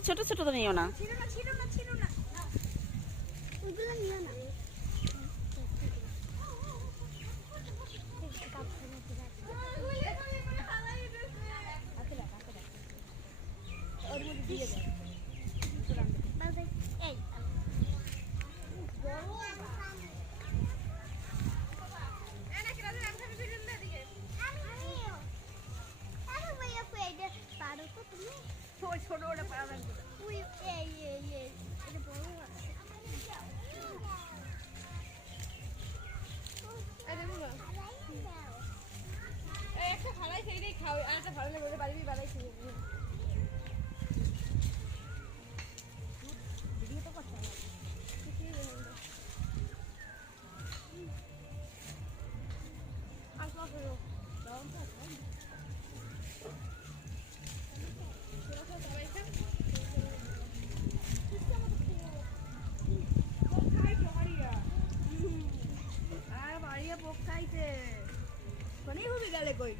ছোট ছোট তো নিও না পারো তো তুমি ছোট ওটা একটা খালাই সেইটাই খাও আর একটা ভালো লাগে বাড়ি বাড়াই খেয়ে ভিডিও তো করতে হবে আর পোক খাইছে। কোনেই হবে গেলে কই